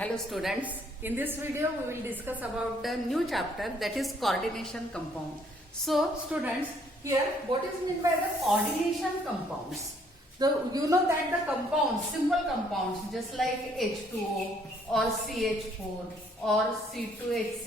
Hello students, in this video we will discuss about the new chapter, that is coordination compound. So students, here what is meant by the coordination compounds? You know that the compounds, simple compounds just like H2O or CH4 or C2H6,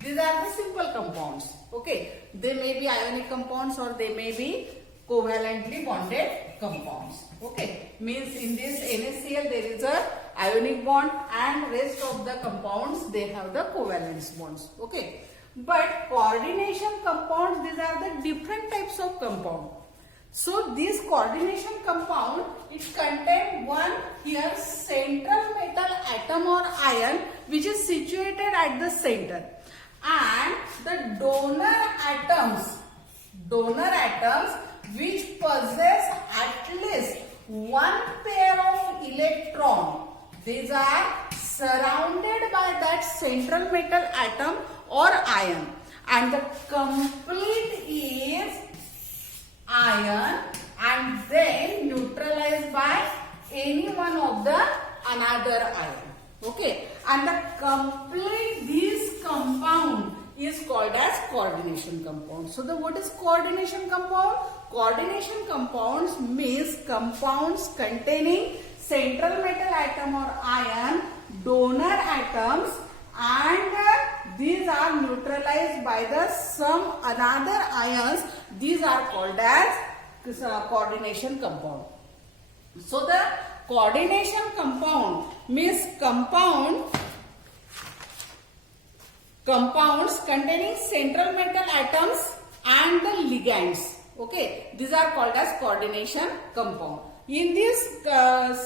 these are the simple compounds. Okay, they may be ionic compounds or they may be covalently bonded compounds. Okay, means in this NaCl there is a ionic bond and rest of the compounds they have the covalence bonds. Okay, but coordination compounds, these are the different types of compound. So this coordination compound, it contains one here central metal atom or ion which is situated at the center, and the donor atoms which possess at least one pair of electron. These are surrounded by that central metal atom or ion, and the complete is ion and then neutralized by any one of the another ion. Okay, and the complete this compound is called as coordination compound. So what is coordination compound? Coordination compounds means compounds containing central metal atom or ion, donor atoms, and these are neutralized by the some another ions. These are called as coordination compound. So the coordination compound means compounds containing central metal atoms and the ligands. Okay, these are called as coordination compound. In this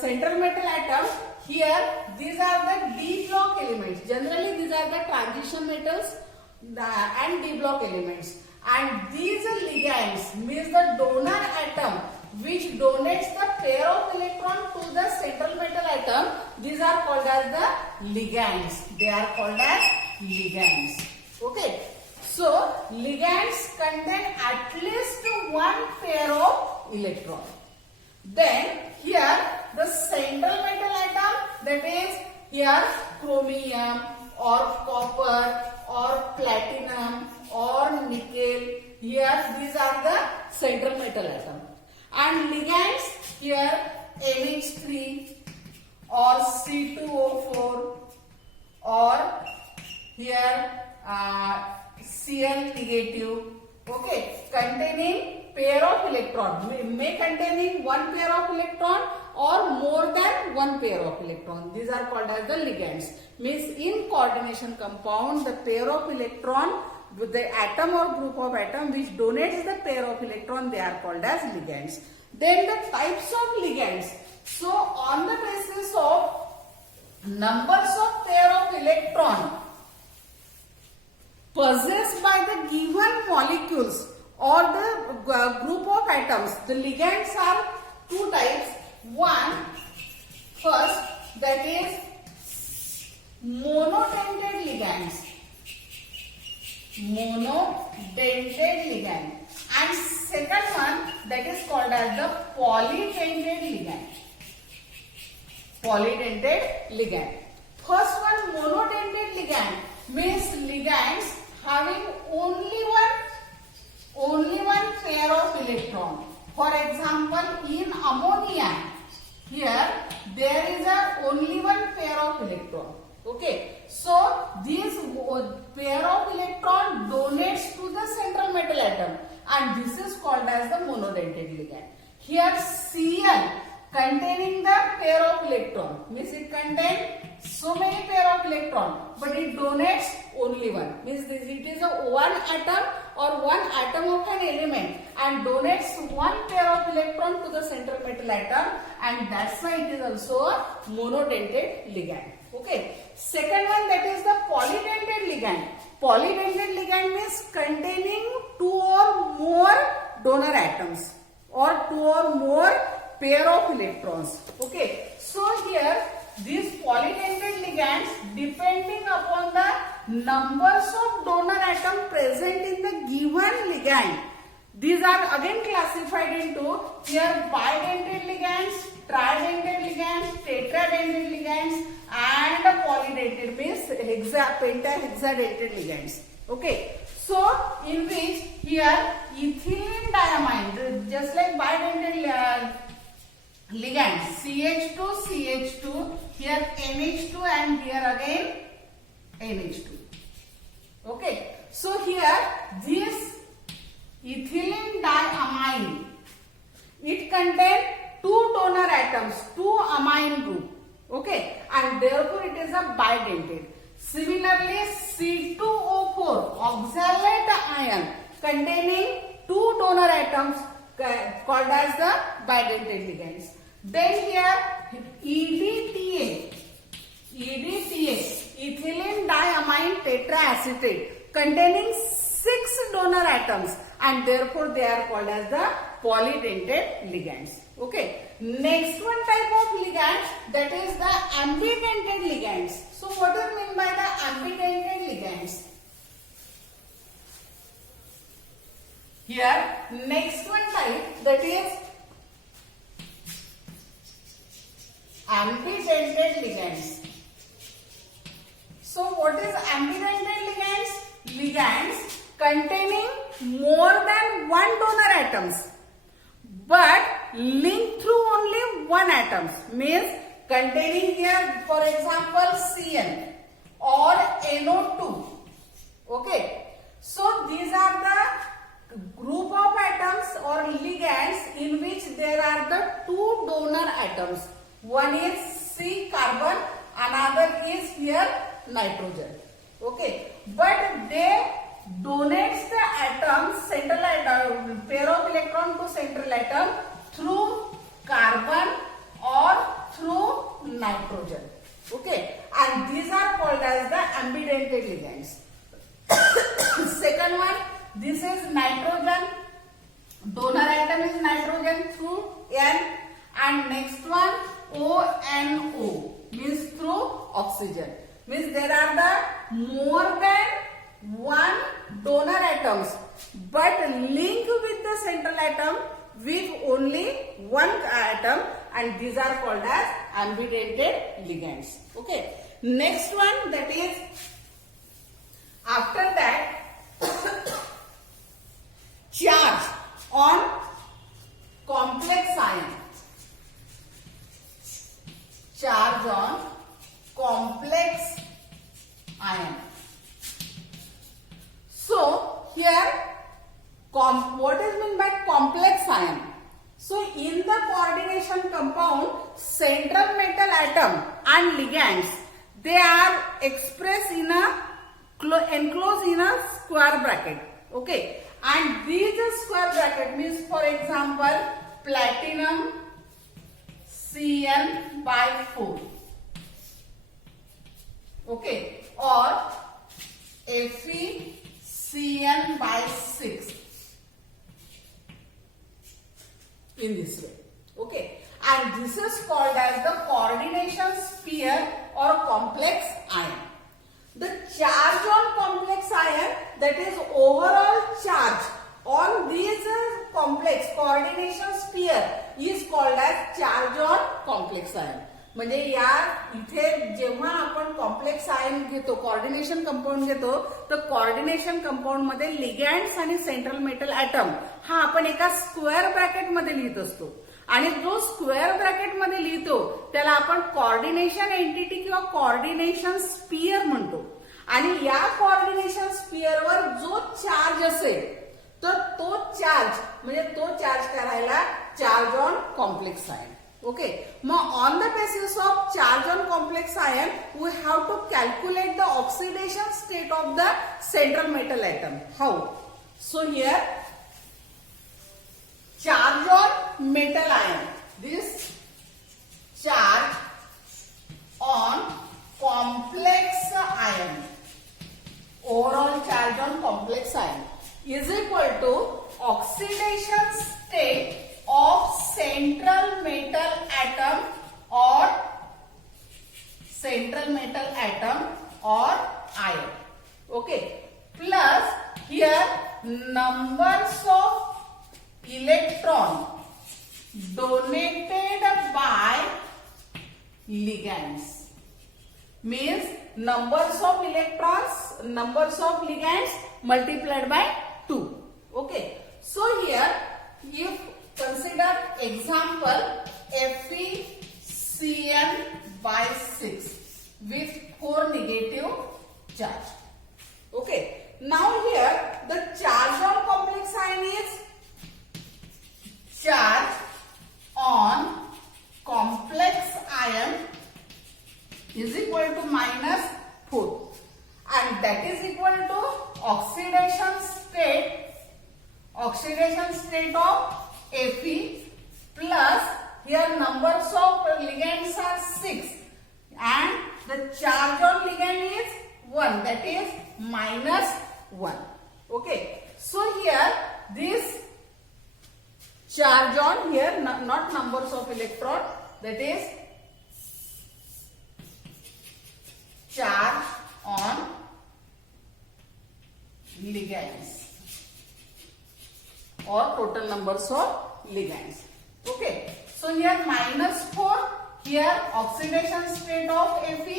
central metal atom, here these are the d block elements. Generally these are the transition metals and d block elements, and these ligands means the donor atom which donates the pair of electron to the central metal atom. These are called as the ligands. They are called as ligands. Okay, so ligands contain at least one pair of electron. Then here the central metal atom, that is here chromium or copper or platinum or nickel. Here these are the central metal atom, and ligands here NH3 or C2O4 or here Cl negative. Okay, containing pair of electron, may containing one pair of electron or more than one pair of electron. These are called as the ligands. Means in coordination compound, the pair of electron with the atom or group of atom which donates the pair of electron, they are called as ligands. Then the types of ligands. So on the basis of numbers of pair of electron possessed by the given molecules or the group of atoms, the ligands are two types. One, first, that is monodentate ligands. Monodentate ligand. And second one, that is called as the polydentate ligand. Polydentate ligand. First one, monodentate ligand, means ligands having only one pair of electron. For example, in ammonia, here there is only one pair of electron. Okay, so this pair of electron donates to the central metal atom, and this is called as the monodentate ligand. Here Cl containing the pair of electron, means it contains so many pair of electron, but it donates only one, means it is a one atom or one atom of an element and donates one pair of electron to the central metal atom, and that's why it is also a monodentate ligand. Okay, second one, that is the polydentate ligand. Polydentate ligand means containing two or more donor atoms or two or more pair of electrons. Okay, so here these polydentate ligands, depending upon the numbers of donor atom present in the given ligand, These are again classified into here bidentate ligands, tridentate ligands, tetradentate ligands, and polydentate means pentahexadentate ligands. Okay, so in which here ethylene diamine, just like bidentate ligand CH2 CH2, here NH2 and here again NH2. Okay, so here this ethylene diamine, it contains two donor atoms, two amine group. Okay, and therefore it is a bidentate. Similarly, C2O4 oxalate ion containing two donor atoms called as the bidentate ligands. Then here EDTA, ethylene diamine tetraacetate, containing 6 donor atoms, and therefore they are called as the polydentate ligands. Okay. Next one type of ligand, that is the ambidentate ligands. So what do you mean by the ambidentate ligands? Here next one type, that is ambidentate ligands. So what is ambidentate ligands? Ligands containing more than one donor atoms but linked through only one atom, means containing here for example CN or NO2. Okay, so these are the group of atoms or ligands in which there are the two donor atoms. One is C carbon, another is here nitrogen. Okay, but they donates the atom, central atom, pair of electron to central atom through carbon or through nitrogen. Okay, and these are called as the ambidentate ligands. Second one, this is nitrogen, donor atom is nitrogen through N, and next one ONO means through oxygen. Means there are the more than one donor atoms but link with the central atom with only one atom, and these are called as ambidentate ligands. Okay, next one, that is after that charge on complex ion. Charge on complex ion. So here what is meant by complex ion? So in the coordination compound, central metal atom and ligands, they are expressed in a enclosed in a square bracket. Okay, and these square bracket means for example platinum Cn by 4. Okay, or Fe Cn by 6 in this way. Okay, and this is called as the coordination sphere or complex ion. The charge on complex ion, that is overall charge on these complex coordination sphere, is called as charge on complex ion. म्हणजे या इथे जेव्हा आपण complex ion घेतो, coordination compound घेतो, तर coordination compound मध्ये लिगॅंड्स आणि सेंट्रल मेटल ऍटम हा आपण एका स्क्वेअर ब्रॅकेट मध्ये लिहित असतो, आणि जो स्क्वेअर ब्रॅकेट मध्ये लिहितो त्याला आपण कोऑर्डिनेशन एंटिटी किंवा कोऑर्डिनेशन स्पियर म्हणतो. आणि या कोऑर्डिनेशन स्पियरवर जो चार्ज असेल तर तो चार्ज म्हणजे तो चार्ज करायला charge on complex ion. Okay, now on the basis of charge on complex ion, we have to calculate the oxidation state of the central metal atom. How? So here, charge on metal ion. This charge on complex ion, overall charge on complex ion, is equal to oxidation state of central metal atom or ion. Okay, plus here numbers of electron donated by ligands means numbers of electrons, numbers of ligands multiplied by 2. Okay. So here if consider example FeCN by 6 with 4 negative charge. Okay. Now here the charge on complex ion is charge on complex ion is equal to -4 and that is equal to oxidation state of Fe plus here numbers of ligands are 6 and the charge on ligand is 1, that is -1. Okay, so here this charge on here not numbers of electron, that is charge on ligands or total numbers of ligands. Okay, so here -4, here oxidation state of Fe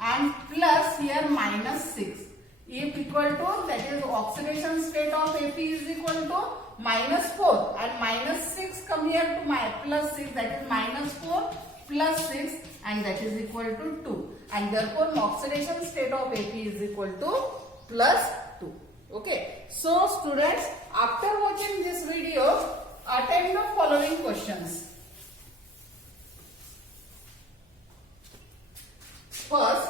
and plus here -6. If equal to, that is oxidation state of Fe is equal to -4 and -6 come here to my +6, that is -4 plus 6 and that is equal to 2 and therefore oxidation state of Fe is equal to +2. Okay, so students, after watching this video, attempt the following questions. First,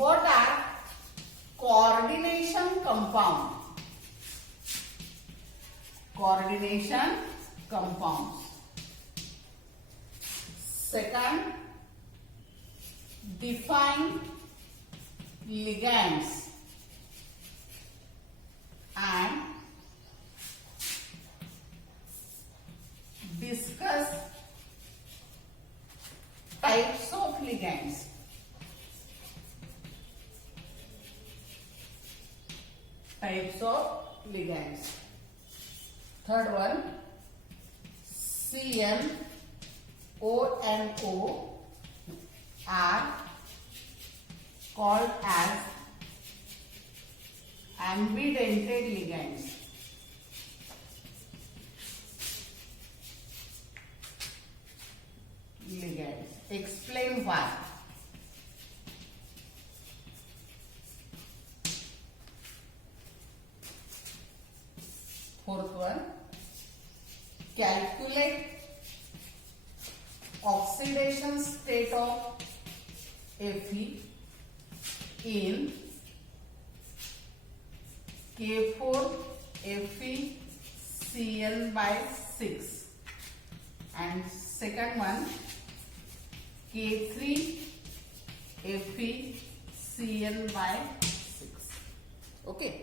what are coordination compound? Coordination compounds. Second, define ligands and discuss types of ligands. Types of ligands. Third one, CnO and O are called as ambidentate ligands. Explain why. Fourth one, calculate oxidation state of Fe in K4 FeCN by 6 and second one K3 FeCN by 6. Okay.